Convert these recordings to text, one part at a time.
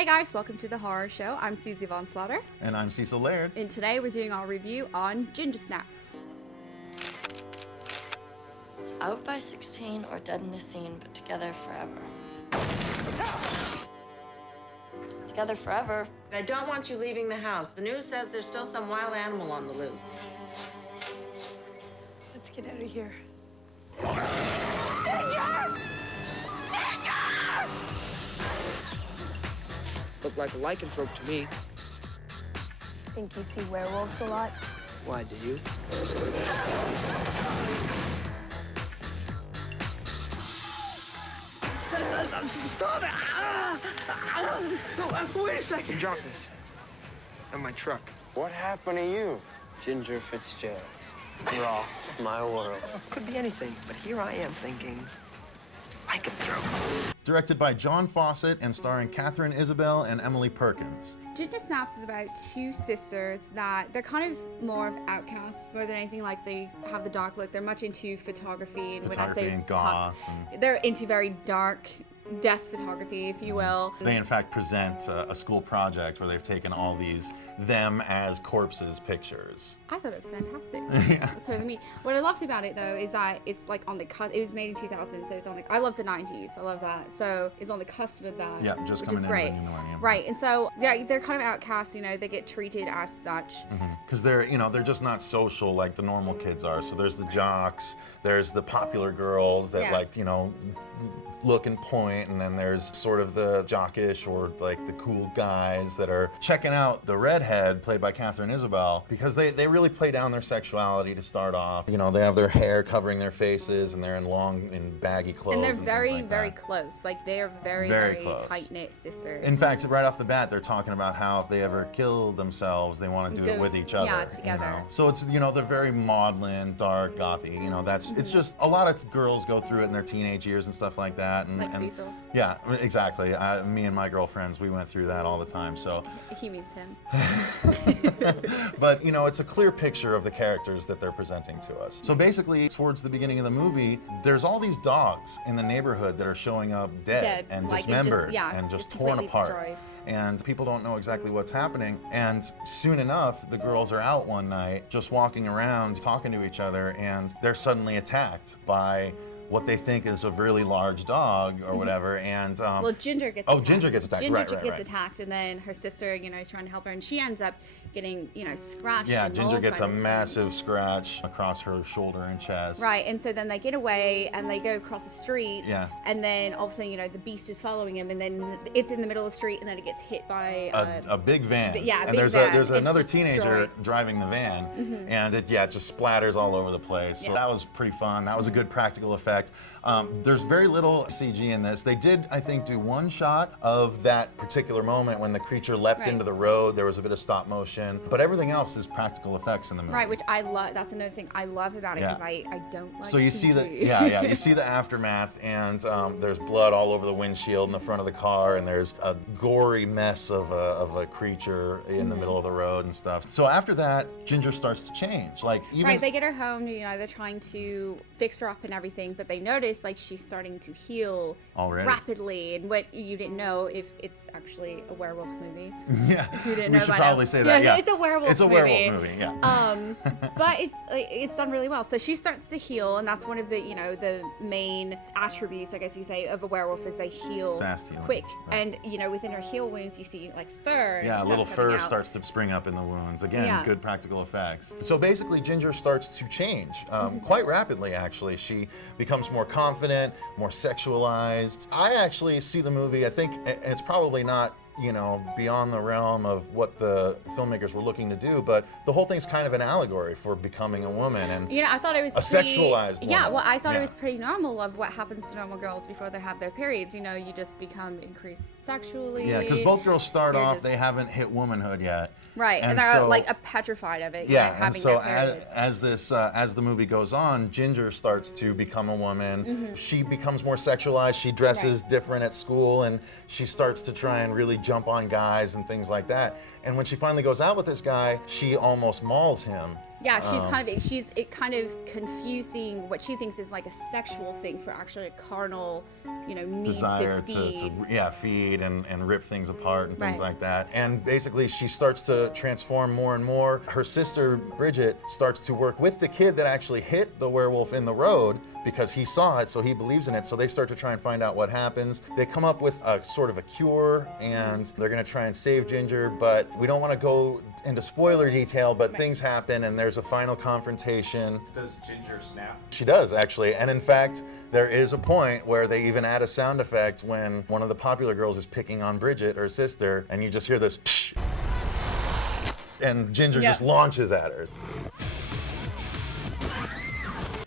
Hey guys, welcome to The Horror Show. I'm Susie Von Slaughter. And I'm Cecil Laird. And today we're doing our review on Ginger Snaps. Out by 16 or dead in the scene, but together forever. Together forever. I don't want you leaving the house. The news says there's still some wild animal on the loose. Let's get out of here. Ginger! Ginger! Looked like a lycanthrope to me. Think you see werewolves a lot? Why, do you? Stop it! Wait a second. Drop this. On my truck. What happened to you? Ginger Fitzgerald rocked my world. Could be anything, but here I am thinking, lycanthrope. Directed by John Fawcett and starring Catherine Isabel and Emily Perkins. Ginger Snaps is about two sisters that they're kind of more of outcasts more than anything. Like, they have the dark look. They're much into photography. And Photography and goth. They're into very dark death photography, if you will. They in fact present a school project where they've taken all these them as corpses pictures. I thought it was fantastic. That's totally me. What I loved about it though is that it's like on the cusp. It was made in 2000, so it's on the. I love the 90s. I love that. So it's on the cusp of that. Yeah, just which coming is in great. the new millennium. Right, and so they're kind of outcasts. You know, they get treated as such. Because they're just not social like the normal kids are. So there's the jocks, there's the popular girls that look and point, and then there's sort of the jockish or like the cool guys that are checking out the redhead played by Catherine Isabel, because they really play down their sexuality to start off. You know, they have their hair covering their faces and they're in baggy clothes. And they're things very, like very that. close. Like, they are very, Very very close. tight-knit sisters. In fact, right off the bat, they're talking about how if they ever kill themselves, they want to do it with each other. Yeah, together. You know? So it's, they're very maudlin, dark, gothy. It's just a lot of girls go through it in their teenage years and stuff like that. Like Cecil. Yeah, exactly. Me and my girlfriends, we went through that all the time. So, He means him. but it's a clear picture of the characters that they're presenting to us. So basically, towards the beginning of the movie, there's all these dogs in the neighborhood that are showing up dead and like, dismembered and just torn completely apart. destroyed. And people don't know exactly what's happening. And soon enough, the girls are out one night, just walking around, talking to each other, and they're suddenly attacked by what they think is a really large dog or whatever. And well, Ginger gets attacked. Ginger gets attacked. Ginger Right. gets attacked, and then her sister, is trying to help her, and she ends up getting, scratched. Yeah, and Ginger mauled gets by a this thing. massive scratch across her shoulder and chest. Right, and so then they get away and they go across the street. Yeah. And then all of a sudden, the beast is following him, and then it's in the middle of the street, and then it gets hit by A big van. yeah, a and big there's van. there's It's another just teenager destroyed. driving the van, and it just splatters all over the place. So Yeah. that was pretty fun. That was a good practical effect. There's very little CG in this. They did, I think, do one shot of that particular moment when the creature leapt Right. into the road. There was a bit of stop motion, but everything else is practical effects in the movie. Right, which I love. That's another thing I love about it, Yeah. because I don't like So you see the CG. you see the aftermath, and there's blood all over the windshield in the front of the car, and there's a gory mess of a creature in the middle of the road and stuff. So after that, Ginger starts to change. Like, even Right, they get her home, they're trying to fix her up and everything, but they notice like she's starting to heal Already. rapidly, and what you didn't know if it's actually a werewolf movie. yeah, You didn't we know should by probably now. say that. Yeah, It's a werewolf It's a movie. werewolf movie. Yeah. But it's done really well. So she starts to heal, and that's one of the the main attributes, I guess you say, of a werewolf is they heal Fast healing, quick. right. And within her heal wounds, you see like fur. and Yeah, stuff little coming fur out. starts to spring up in the wounds. Again, Yeah. good practical effects. So basically, Ginger starts to change quite rapidly, actually. She becomes more confident, more sexualized. I actually see the movie, I think it's probably not beyond the realm of what the filmmakers were looking to do, but the whole thing's kind of an allegory for becoming a woman. And I thought it was a sexualized Yeah, woman. well, I thought it Yeah. was pretty normal of what happens to normal girls before they have their periods. You just become increased sexually. yeah, because both girls start You're off, just- they haven't hit womanhood yet. Right, and they're like petrified of it. Yeah, and having so their periods. as the movie goes on, Ginger starts to become a woman. Mm-hmm. She becomes more sexualized. She dresses different at school, and she starts to try and really jump on guys and things like that. And when she finally goes out with this guy, she almost mauls him. Yeah, she's kind of confusing what she thinks is like a sexual thing for actually a carnal, need desire to feed. to feed and rip things apart and things like that. And basically she starts to transform more and more. Her sister Bridget starts to work with the kid that actually hit the werewolf in the road because he saw it, so he believes in it. So they start to try and find out what happens. They come up with a sort of a cure, and they're gonna try and save Ginger, but we don't wanna go into spoiler detail, but things happen and there's a final confrontation. Does Ginger snap? She does, actually. And in fact, there is a point where they even add a sound effect when one of the popular girls is picking on Bridget, her sister, and you just hear this psh, and Ginger just launches at her.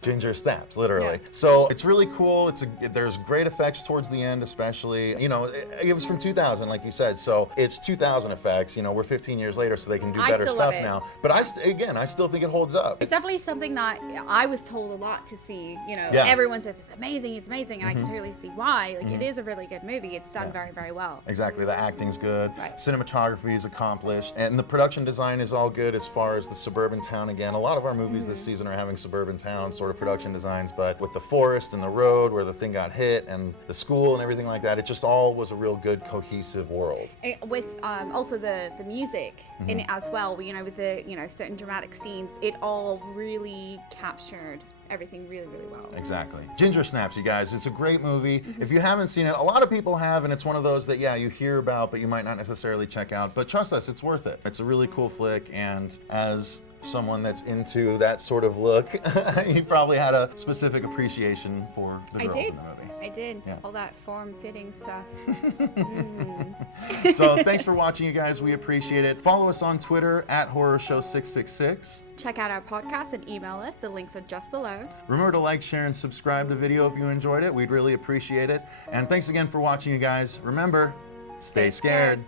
Ginger snaps, literally. Yeah. So it's really cool. There's great effects towards the end, especially. It was from 2000, like you said, so it's 2000 effects. We're 15 years later, so they can do better stuff now. But I still think it holds up. It's definitely something that I was told a lot to see. Everyone says it's amazing, and I can totally see why. It is a really good movie. It's done very, very well. Exactly, the acting's good. Right. Cinematography is accomplished, and the production design is all good as far as the suburban town. Again, a lot of our movies this season are having suburban town sort of production designs, but with the forest and the road where the thing got hit and the school and everything like that, it just all was a real good cohesive world. With also the music in it as well, with the certain dramatic scenes, it all really captured everything really, really well. Exactly. Ginger Snaps, you guys. It's a great movie. If you haven't seen it, a lot of people have, and it's one of those that, you hear about, but you might not necessarily check out. But trust us, it's worth it. It's a really cool flick, and as someone that's into that sort of look, you probably had a specific appreciation for the girls in the movie. I did. Yeah. All that form-fitting stuff. So thanks for watching, you guys. We appreciate it. Follow us on Twitter @HorrorShow666. Check out our podcast and email us. The links are just below. Remember to like, share, and subscribe the video if you enjoyed it. We'd really appreciate it. And thanks again for watching, you guys. Remember, stay scared.